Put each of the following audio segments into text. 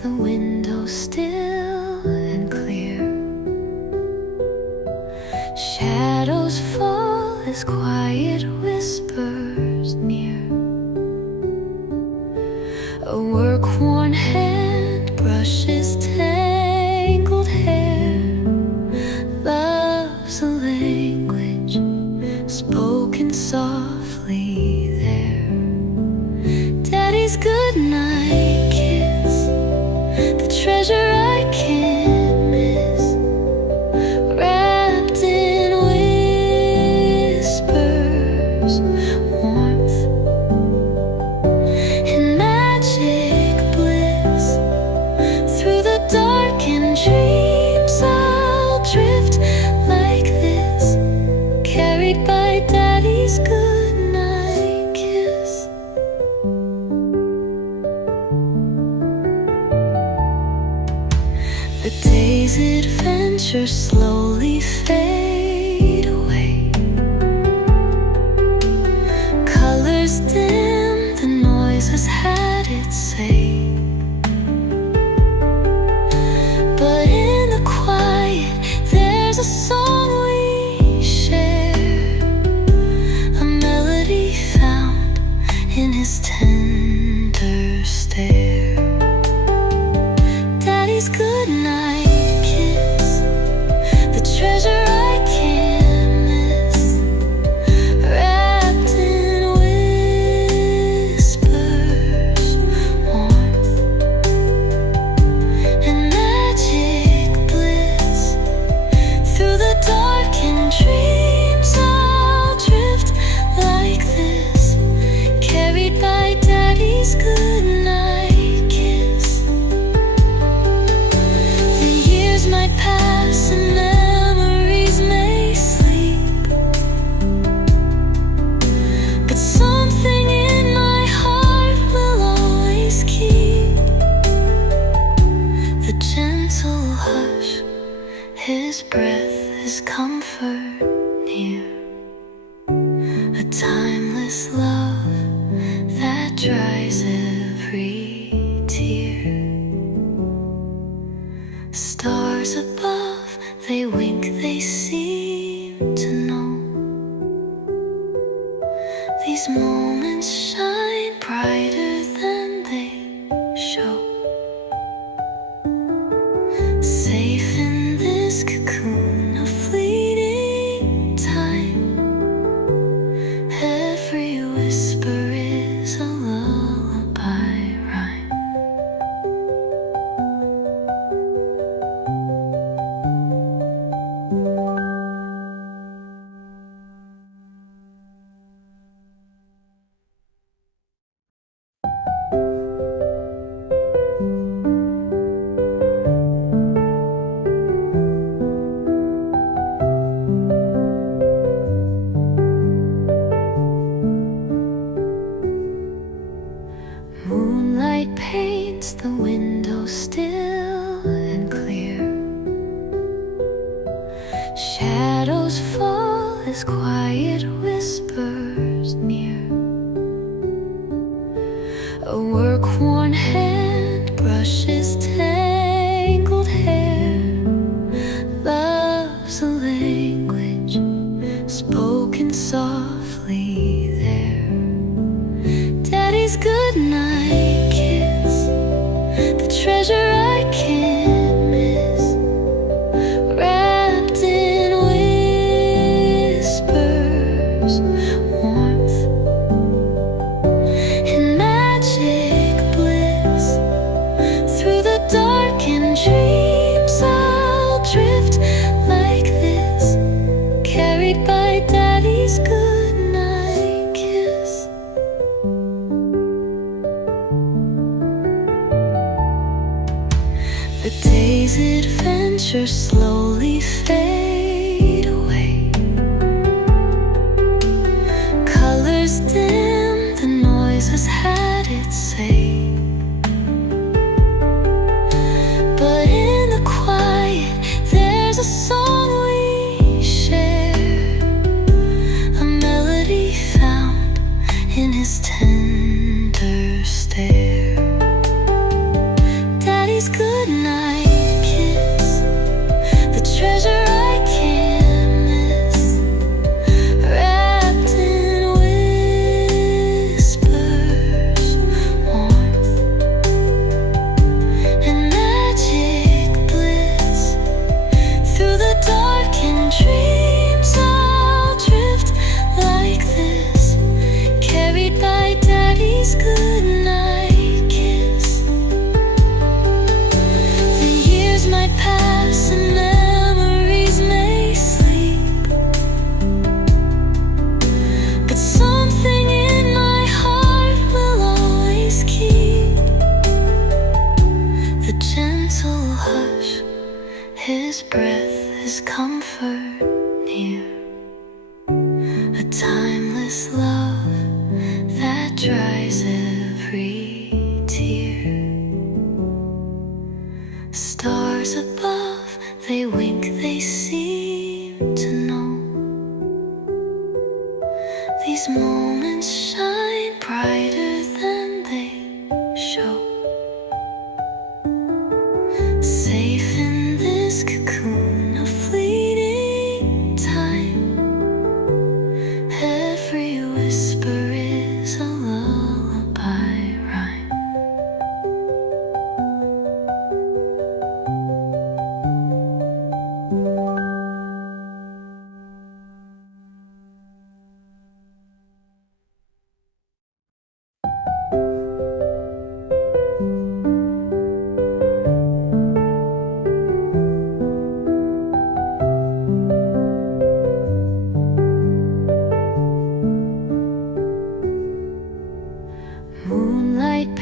the window still and clear. Shadows fall as quiet whispers near. A work-worn hand brushes tangled hair. Love's a language spoken softly there. Daddy's goodnight kiss, the treasure I can't miss, wrapped in whispers, warmth, and magic bliss. Through the darkened dreams I'll drift like this, carried by Daddy's goodnight kiss. The day's adventure slowly fade away. Colors dim, the noise has had its say. But in the quiet, there's a song we share, a melody found in his tender stare. Daddy's goodnight kiss, the treasure I can't miss, wrapped in whispers, warmth, and magic bliss. Through the darkened dreams I'll drift like this, carried by Daddy's goodnight kiss. The years might pass and memories may sleep, but something in my heart will always keep. The gentle hush, his breath, his comfort near. A timeless love that dries every tear. Stars above, they wink, they seem to know. These moments shine brighter than they show. Safe in this cocoon of fleeting time, every whisper is a lullaby rhyme. Moonlight paints the window still and clear. Shadows fall as quiet whispers near. A work-worn hand brushes tangled hair. Love's a language spoken softly there. Daddy's goodnight kiss, the treasure I can't miss, wrapped in whispers, warmth, and magic bliss. Through the darkened dreams I'll drift like this, carried by Daddy's goodnight kiss. The day's adventure slowly fade away. Colors dim, the noise has had its say. But in the quiet, there's a song we share, a melody found in his tender stare. Daddy's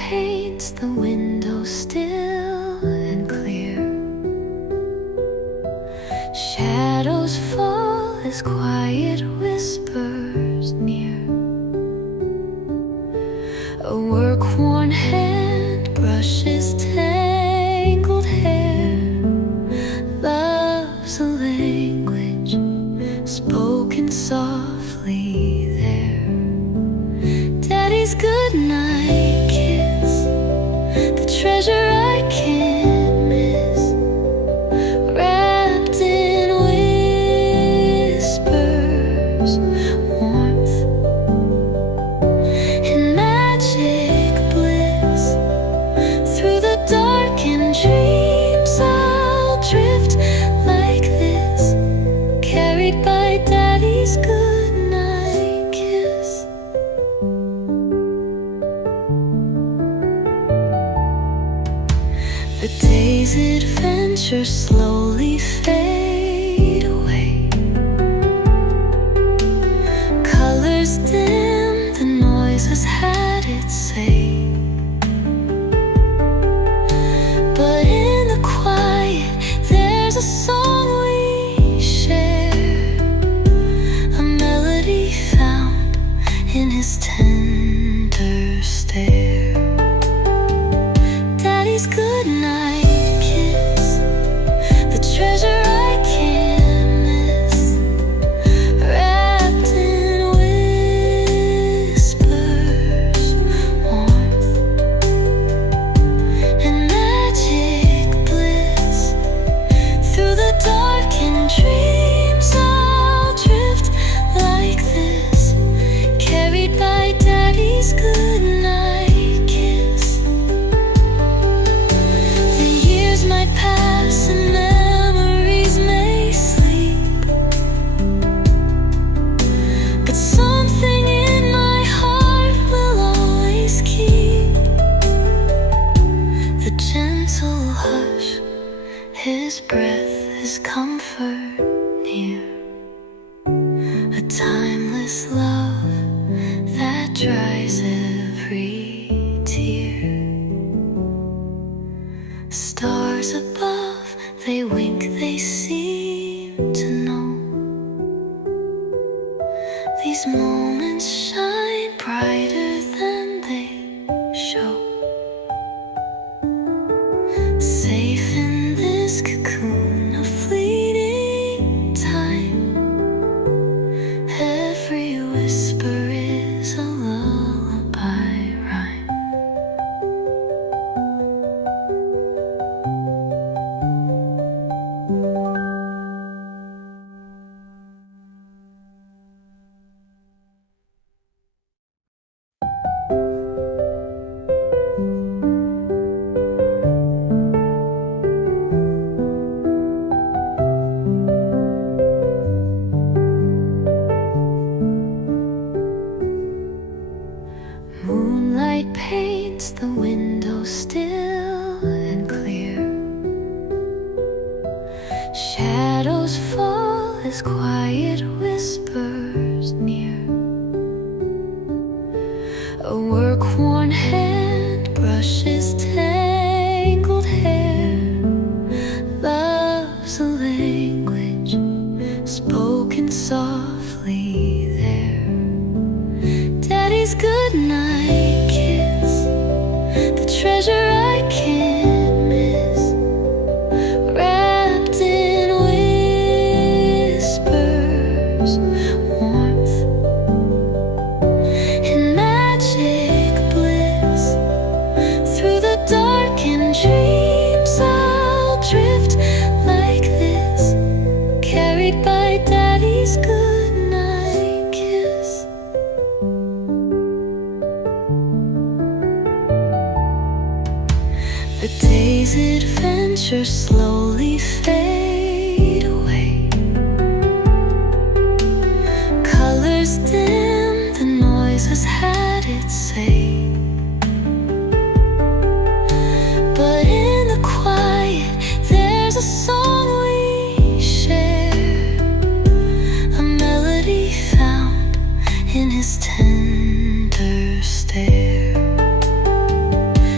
paints the window still and clear. Shadows fall as quiet whispers near. A work-worn hand brushes tangled hair. Love's a language spoken softly there. Daddy's goodnight kiss, the treasure I can't miss, wrapped in whispers, warmth, and magic bliss. Through the darkened dreams I'll drift like this, carried by Daddy's goodnight kiss. The day's adventure slowly fade away. Colors dim, the noise has had its say. But in the quiet, there's a song we share, a melody found in his tender stare. Daddy's goodnight kiss, the treasure I can't miss, wrapped in whispers, warmth, and magic bliss. Through the darkened dreams I'll drift like this, carried by Daddy's goodnight kiss. The years might pass and memories may sleep, but something in my heart will always keep. The gentle hush, his breath, his comfort near. A timeless love that dries every tear. Stars above, they wink, they seem to know. These moments shine brighter than they show. Safe in this cocoon of fleeting time, every whisper is a lullaby rhyme. Moonlight paints the window still and clear. Shadows fall as quiet whispers near. A work-worn hand brushes tangled hair. Love's a language spoken softly there. Daddy's goodnight kiss, the treasure I can't miss, wrapped in whispers, warmth, and magic bliss. Through the darkened dreams I'll drift like this, carried by Daddy's goodnight kiss. The day's adventure slowly fade away. Colors dim, the noise has had its say. But in the quiet, there's a song we share, a melody found in his tender stare.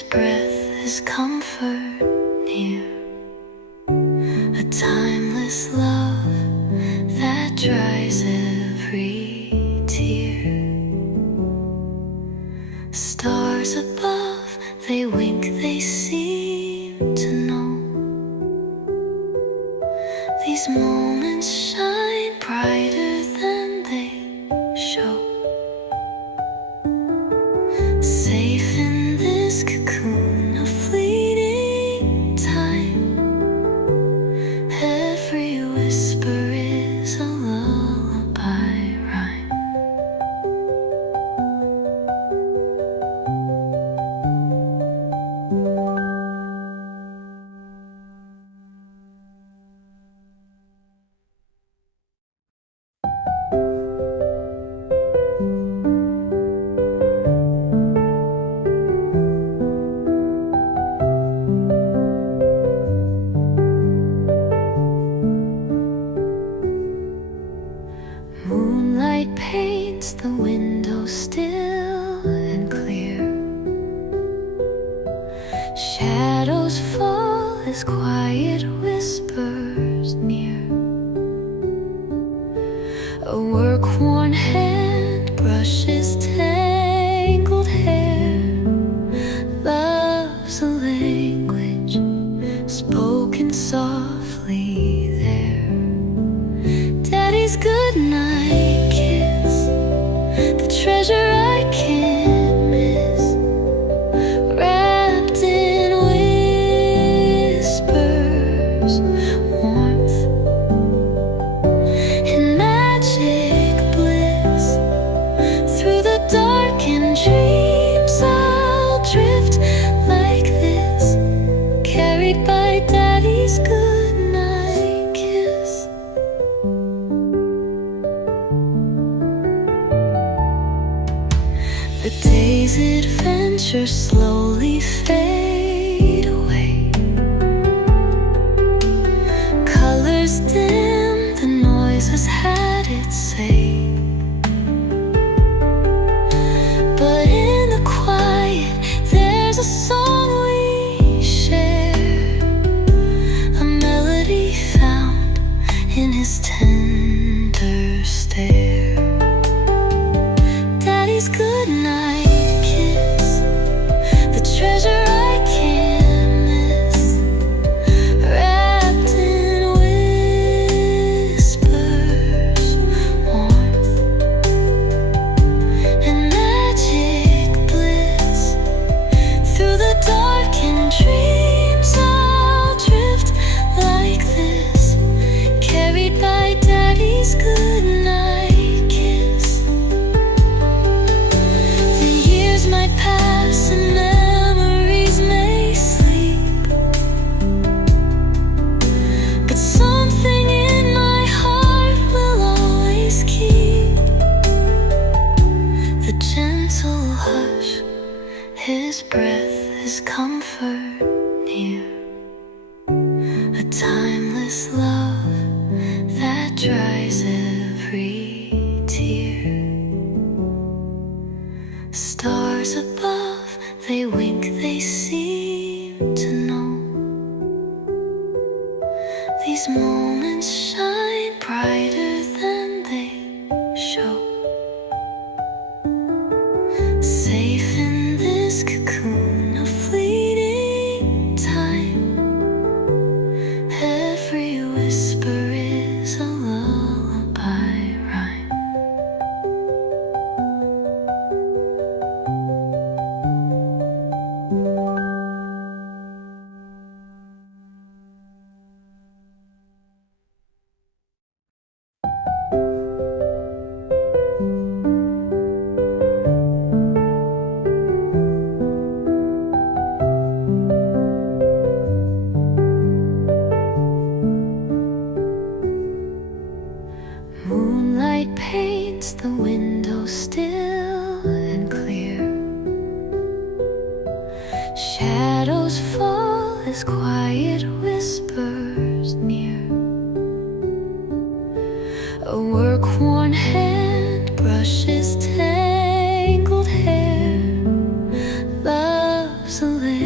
His breath is comfort near, a timeless love that dries every tear. Stars above, they wink, they seem to know these moments shine brighter than they show. Safe in this cocoon of fleeting time, every whisper is a lullaby rhyme. Moonlight paints the window still and clear. Shadows fall as quiet whispers near. A work-worn hand brushes tangled hair. Love's a language spoken softly there. Daddy's goodnight kiss, the treasure I can't miss, wrapped in whispers, warmth and magic bliss. Through the darkened dreams I'll drift like this, carried by Daddy's goodnight kiss. The day's adventure slowly fade away. Colors dim, the noise has had its say. But in the quiet, there's a song we share, a melody found in his tender stare. Daddy's goodnight kiss, the treasure I can't miss, wrapped in whispers, warmth and magic bliss. Through the darkened dreams I'll drift like this, carried by Daddy's goodnight kiss. The years might pass and memories may sleep, but something in my heart will always keep. The gentle hush, his breath is comfort near, a timeless love that dries every tear. Stars above, they wink, they seem to know these moments shine brighter than they show. Safe in this cocoon of fleeting time, every whisper is a lullaby rhyme. Moonlight paints the window still and clear. Shadows fall as quiet whispers near. A work-worn hand brushes tangled hair. Love's a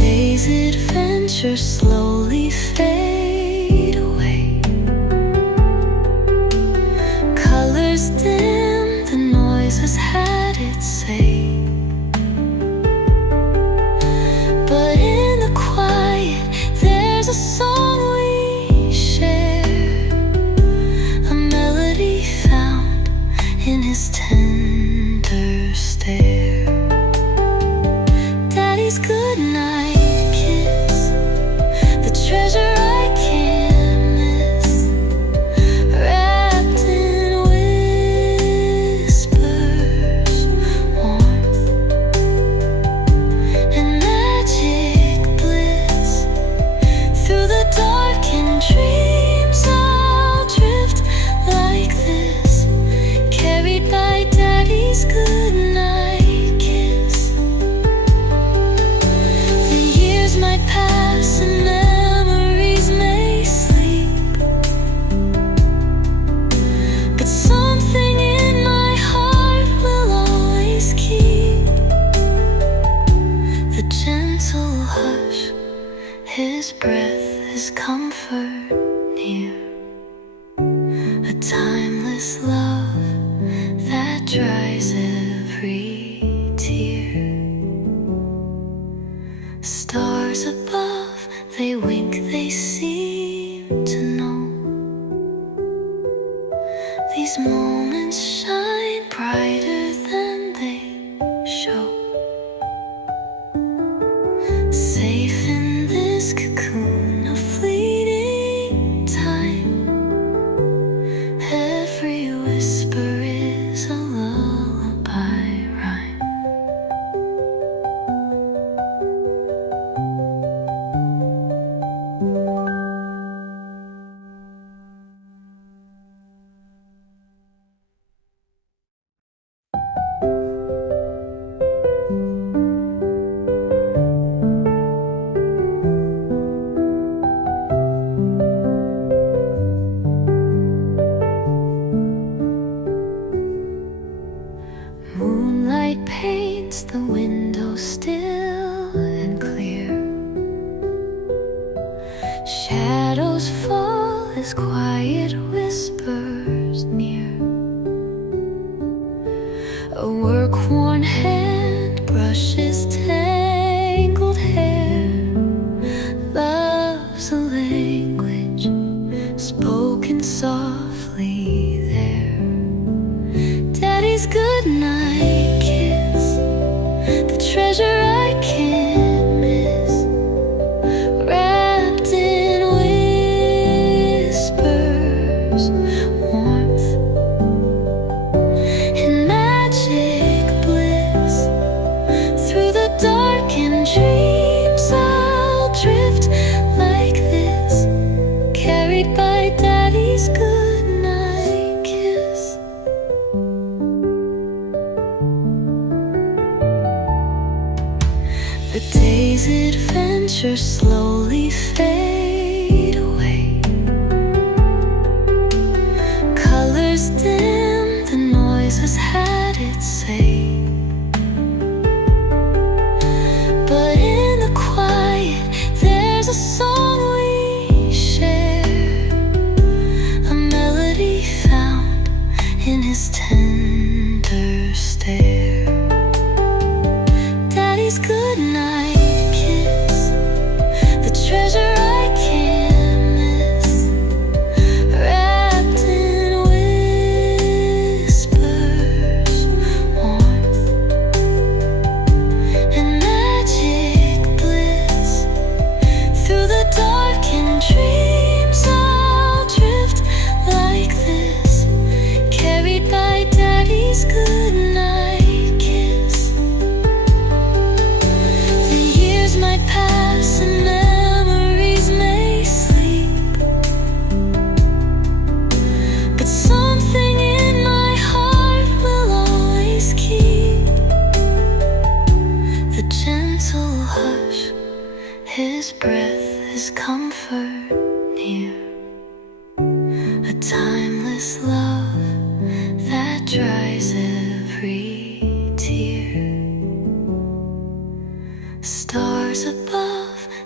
day's adventure slowly fade away. Colors dim, the noise has had its say. But in the quiet, there's a song we share, a melody found in his tender stare. Daddy's good night kiss, the treasure I can't miss, wrapped in whispers, warmth, and magic bliss. Through the darkened dreams I'll drift like this, carried by Daddy's good night kiss. The years might pass and memories may sleep, but something in my heart will always keep. The gentle hush, his breath, his comfort near, a timeless love that dries every tear. Stars above, they wink, they seem to know these moments shine brighter than they show. Safe in this cocoon of fleeting time, every whisper is a lullaby rhyme. Moonlight paints the window still and clear. Shadows fall as quiet whispers near. A work-worn hand brushes tangled hair. Love's a language spoken softly there. Daddy's good night kiss, the treasure I can't miss, wrapped in whispers, warmth, and magic bliss. Through the darkened dreams I'll drift like this, carried by Daddy's good night kiss. The day's adventure slowly fade away. Colors dim, the noise has had its say. But in the quiet, there's a song we share, a melody found in his tender stare. Daddy's good night kiss, the treasure I can't miss, wrapped in whispers, warmth, and magic bliss. Through the darkened dreams I'll drift like this, carried by Daddy's good night kiss. The years might pass and memories may sleep, but something in my heart will always keep. The gentle hush, his breath, his comfort near, a timeless love that dries every tear. Stars above,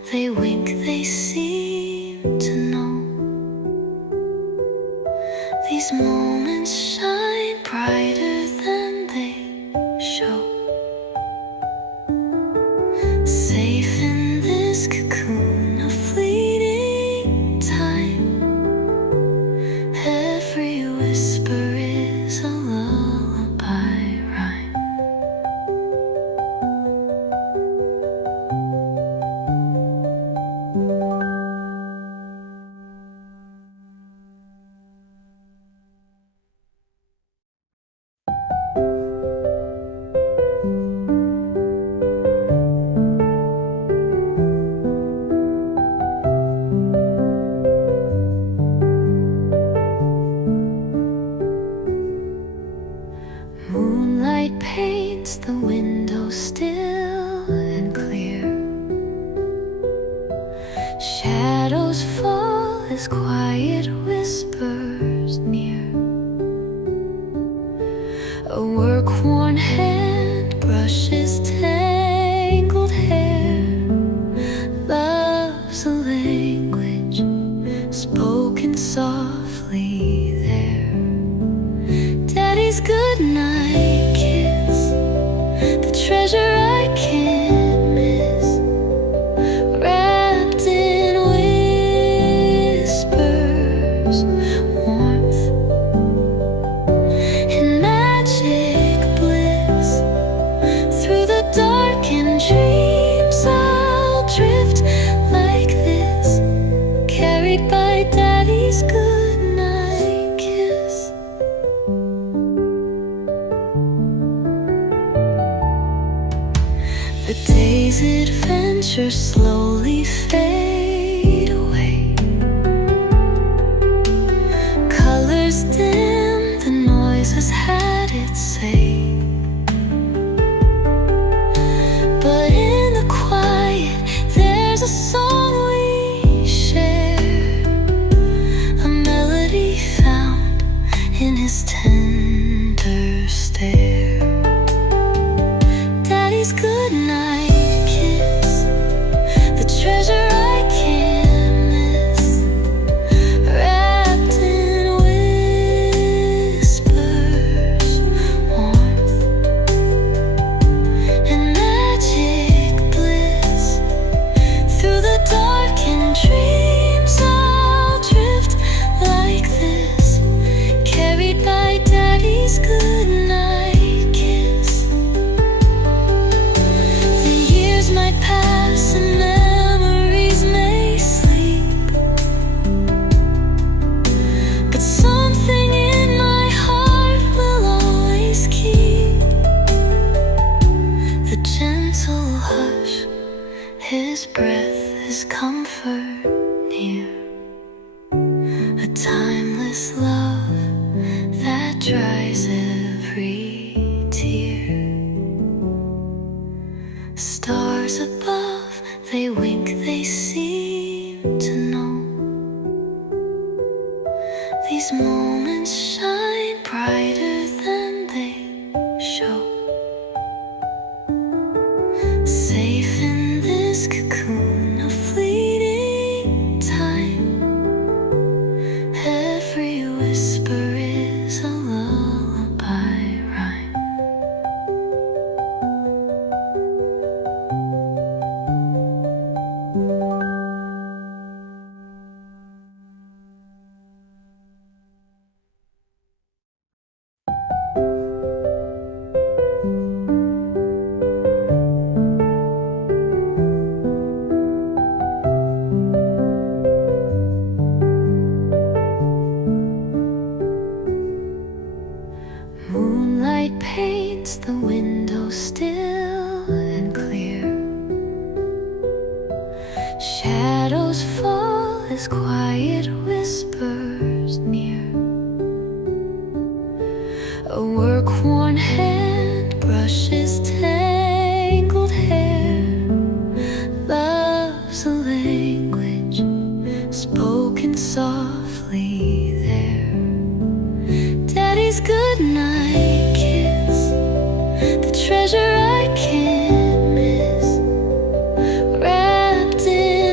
they wink, they seem to know. These moments shine brighter than they show. Safe in this cocoon of fleeting time, every whisper is a lullaby rhyme. Moonlight paints the window still and clear. Shadows fall as quiet whispers near. A work-worn hand brushes tangled hair. Love's a language spoken softly there. Daddy's goodnight kiss, the treasure I can't miss, wrapped in whispers, warmth and magic bliss. Through the darkened dreams I'll drift like this, carried by Daddy's goodnight kiss. The day's adventure slowly fade away. Colors dim, the noise has had its say. But in the quiet, there's a song we share, a melody found in his tender stare. Daddy's goodnight kiss, the treasure I can't miss, wrapped in whispers, warmth and magic bliss. Through the darkened dreams I'll drift like this, carried by Daddy's goodnight kiss. The years might pass and memories may sleep, but something in my heart will always keep. The gentle hush, his breath, his comfort near. A timeless love that dries every tear. Stars above, they wink, they seem to know. These moments shine brighter than they show. Safe in this cocoon of fleeting time, every whisper is a lullaby rhyme. Moonlight paints the window still and clear. Shadows fall as quiet whispers near. A work-worn hand brushes tangled hair. Love's a language spoken softly there. Daddy's goodnight kiss, the treasure I can't miss, wrapped in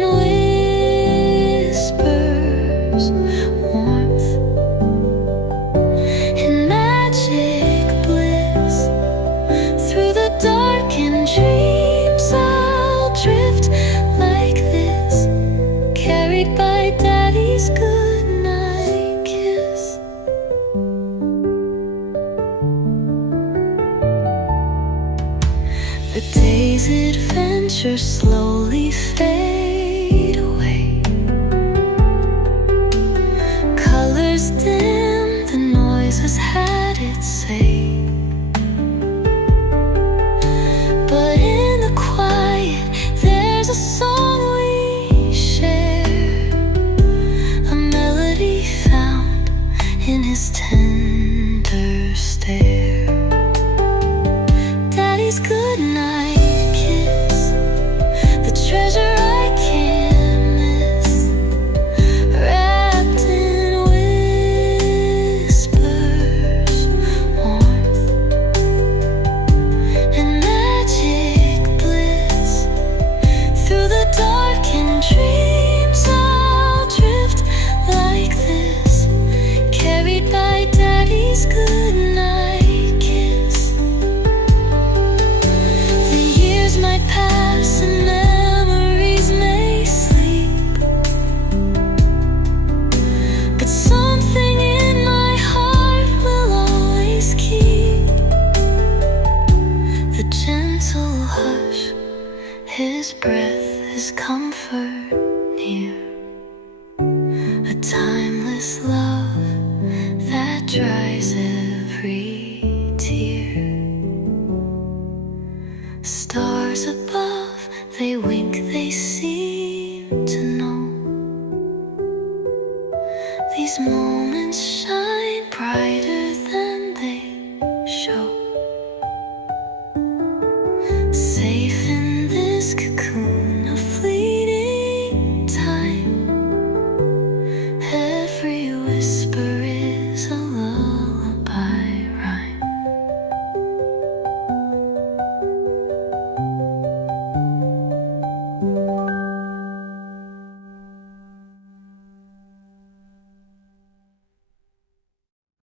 comfort near, a timeless love that dries every tear. Stars above, they wink, they seem to know these moments